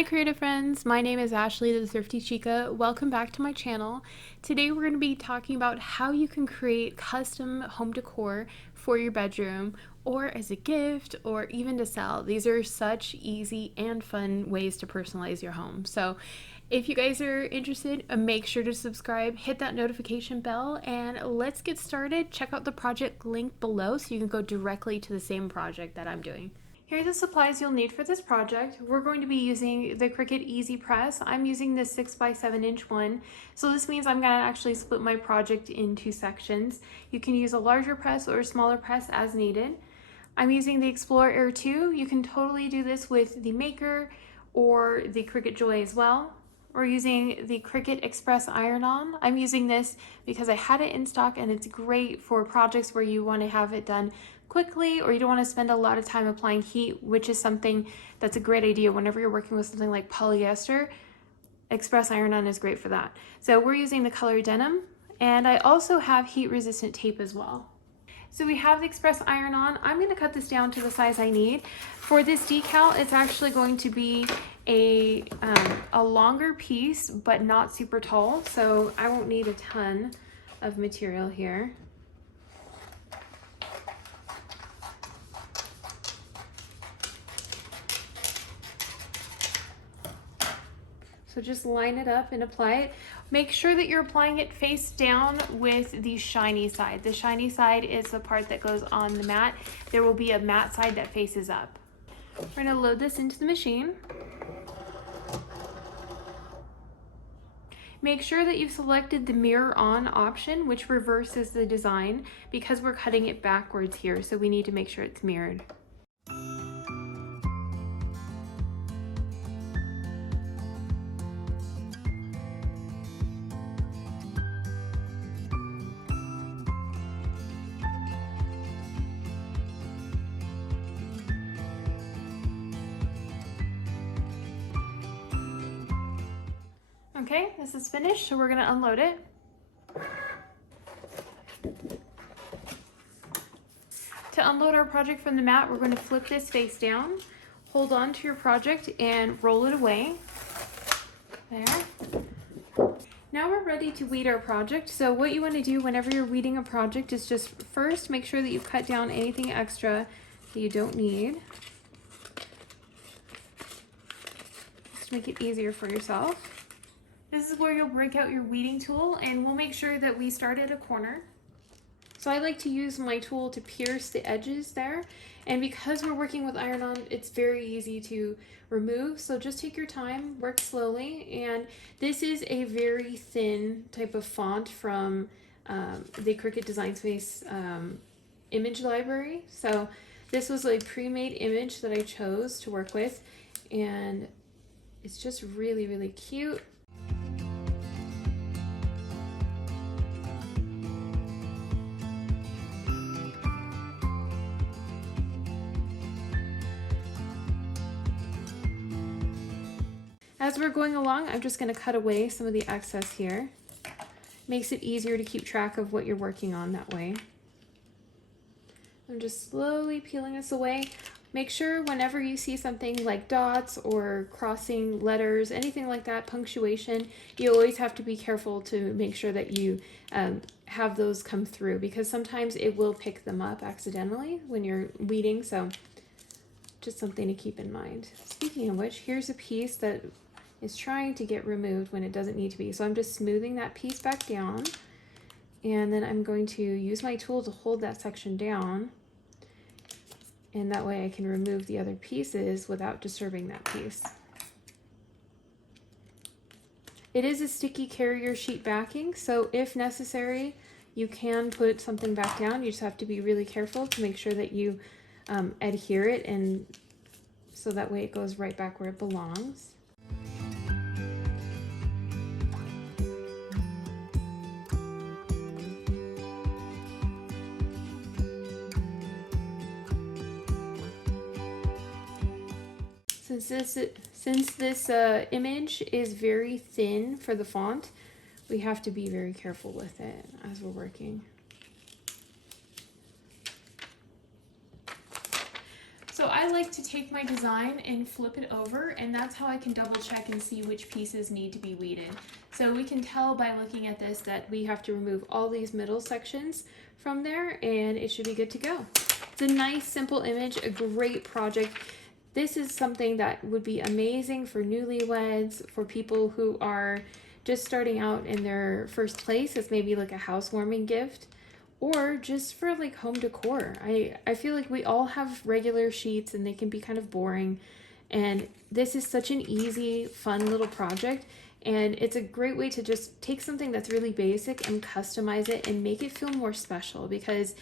Hi creative friends, my name is Ashley the Thrifty Chica. Welcome back to my channel. Today we're going to be talking about how you can create custom home decor for your bedroom or as a gift or even to sell. These are such easy and fun ways to personalize your home. So if you guys are interested, make sure to subscribe, hit that notification bell, and let's get started. Check out the project link below so you can go directly to the same project that I'm doing. Here are the supplies you'll need for this project. We're going to be using the Cricut Easy Press. I'm using the 6x7 inch one. So this means I'm going to actually split my project into sections. You can use a larger press or a smaller press as needed. I'm using the Explorer Air 2. You can totally do this with the Maker or the Cricut Joy as well. We're using the Cricut Express Iron-On. I'm using this because I had it in stock and it's great for projects where you want to have it done quickly or you don't want to spend a lot of time applying heat, which is something that's a great idea whenever you're working with something like polyester. Express Iron-On is great for that. So we're using the color denim, and I also have heat resistant tape as well. So we have the Express Iron-On. I'm going to cut this down to the size I need. For this decal, it's actually going to be a longer piece, but not super tall. So I won't need a ton of material here. So just line it up and apply it. Make sure that you're applying it face down with the shiny side. The shiny side is the part that goes on the mat. There will be a matte side that faces up. We're gonna load this into the machine. Make sure that you've selected the mirror on option, which reverses the design because we're cutting it backwards here. So we need to make sure it's mirrored. Okay, this is finished, so we're gonna unload it. To unload our project from the mat, we're going to flip this face down, hold on to your project, and roll it away. There. Now we're ready to weed our project. So what you want to do whenever you're weeding a project is just first make sure that you cut down anything extra that you don't need. Just to make it easier for yourself. This is where you'll break out your weeding tool, and we'll make sure that we start at a corner. So I like to use my tool to pierce the edges there, and because we're working with iron-on, it's very easy to remove. So just take your time, work slowly, and this is a very thin type of font from the Cricut Design Space image library. So this was a pre-made image that I chose to work with, and it's just really, really cute. As we're going along, I'm just going to cut away some of the excess here. Makes it easier to keep track of what you're working on that way. I'm just slowly peeling this away. Make sure whenever you see something like dots or crossing letters, anything like that, punctuation, you always have to be careful to make sure that you have those come through, because sometimes it will pick them up accidentally when you're weeding, so just something to keep in mind. Speaking of which, here's a piece that is trying to get removed when it doesn't need to be. So I'm just smoothing that piece back down, and then I'm going to use my tool to hold that section down, and that way I can remove the other pieces without disturbing that piece. It is a sticky carrier sheet backing, so if necessary, you can put something back down. You just have to be really careful to make sure that you adhere it, and so that way it goes right back where it belongs. Since this image is very thin for the font, we have to be very careful with it as we're working. So I I like to take my design and flip it over, and that's how I can double check and see which pieces need to be weeded. So we can tell by looking at this that we have to remove all these middle sections from there, and it should be good to go. It's a nice, simple image, a great project. This is something that would be amazing for newlyweds, for people who are just starting out in their first place as maybe like a housewarming gift, or just for like home decor. I feel like we all have regular sheets and they can be kind of boring, and this is such an easy, fun little project, and it's a great way to just take something that's really basic and customize it and make it feel more special, because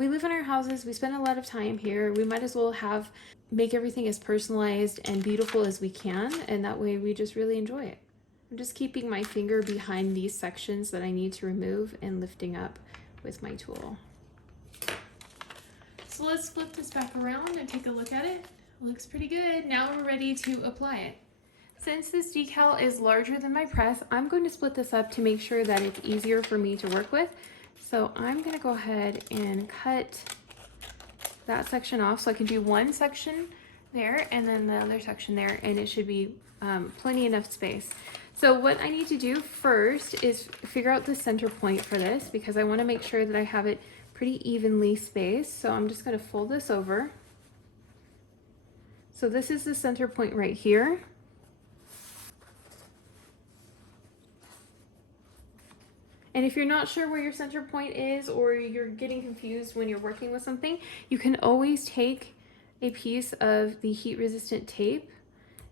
we live in our houses, we spend a lot of time here, we might as well make everything as personalized and beautiful as we can, and that way we just really enjoy it. I'm just keeping my finger behind these sections that I need to remove and lifting up with my tool. So let's flip this back around and take a look at it. Looks pretty good. Now we're ready to apply it. Since this decal is larger than my press, I'm going to split this up to make sure that it's easier for me to work with. So I'm going to go ahead and cut that section off so I can do one section there and then the other section there, and it should be plenty enough space. So what I need to do first is figure out the center point for this, because I want to make sure that I have it pretty evenly spaced. So I'm just going to fold this over. So this is the center point right here. And if you're not sure where your center point is, or you're getting confused when you're working with something, you can always take a piece of the heat resistant tape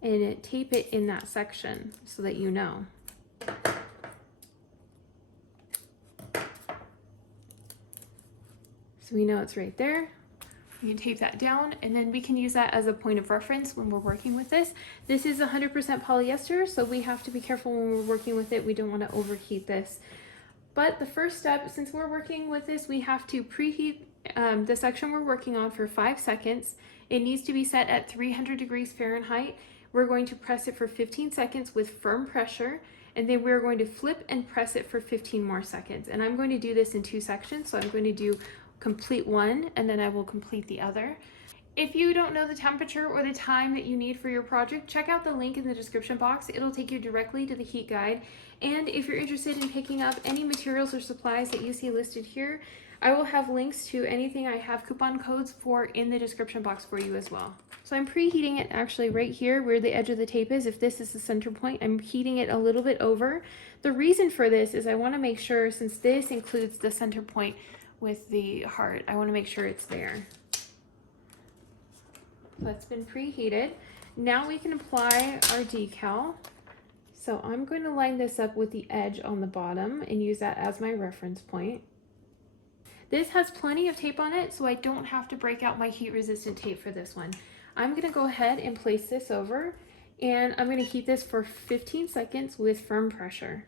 and tape it in that section so that you know. So we know it's right there. You can tape that down, and then we can use that as a point of reference when we're working with this. This is 100% polyester, so we have to be careful when we're working with it. We don't want to overheat this. But the first step, since we're working with this, we have to preheat the section we're working on for 5 seconds. It needs to be set at 300 degrees Fahrenheit. We're going to press it for 15 seconds with firm pressure, and then we're going to flip and press it for 15 more seconds. And I'm going to do this in 2 sections, so I'm going to do complete one, and then I will complete the other. If you don't know the temperature or the time that you need for your project, check out the link in the description box. It'll take you directly to the heat guide. And if you're interested in picking up any materials or supplies that you see listed here, I will have links to anything I have coupon codes for in the description box for you as well. So I'm preheating it actually right here where the edge of the tape is. If this is the center point, I'm heating it a little bit over. The reason for this is I want to make sure, since this includes the center point with the heart, I want to make sure it's there. That's been preheated. Now we can apply our decal. So I'm going to line this up with the edge on the bottom and use that as my reference point. This has plenty of tape on it, so I don't have to break out my heat resistant tape for this one. I'm going to go ahead and place this over, and I'm going to heat this for 15 seconds with firm pressure.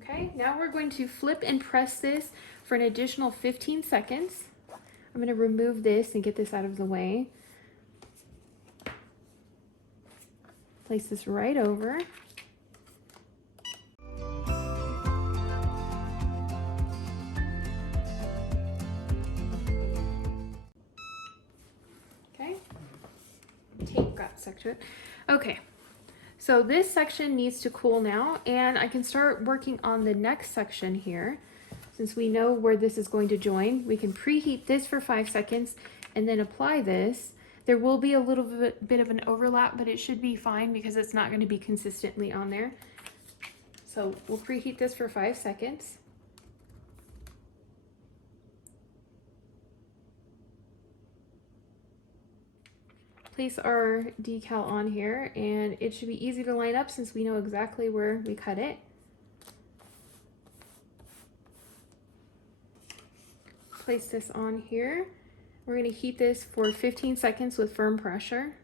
Okay, now we're going to flip and press this for an additional 15 seconds. I'm going to remove this and get this out of the way. Place this right over. Okay, tape got stuck to it. Okay. So this section needs to cool now, and I can start working on the next section here. Since we know where this is going to join, we can preheat this for 5 seconds and then apply this. There will be a little bit of an overlap, but it should be fine because it's not going to be consistently on there. So we'll preheat this for 5 seconds. Place our decal on here, and it should be easy to line up since we know exactly where we cut it. Place this on here. We're going to heat this for 15 seconds with firm pressure.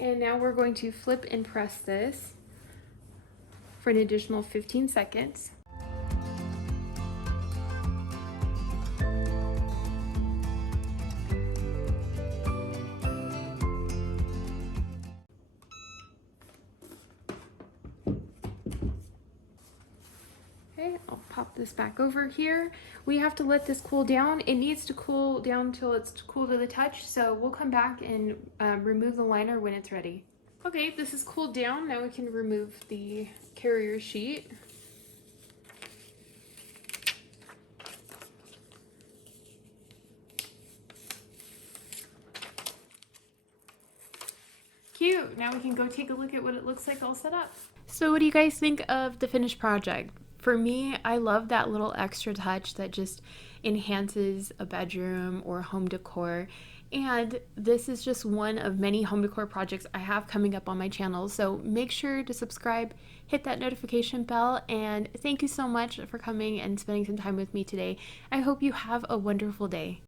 And now we're going to flip and press this for an additional 15 seconds. Okay, I'll pop this back over here. We have to let this cool down. It needs to cool down till it's cool to the touch, so we'll come back and remove the liner when it's ready. Okay, this is cooled down. Now we can remove the carrier sheet. Cute. Now we can go take a look at what it looks like all set up. So what do you guys think of the finished project? For me, I love that little extra touch that just enhances a bedroom or home decor. And this is just one of many home decor projects I have coming up on my channel. So make sure to subscribe, hit that notification bell, and thank you so much for coming and spending some time with me today. I hope you have a wonderful day.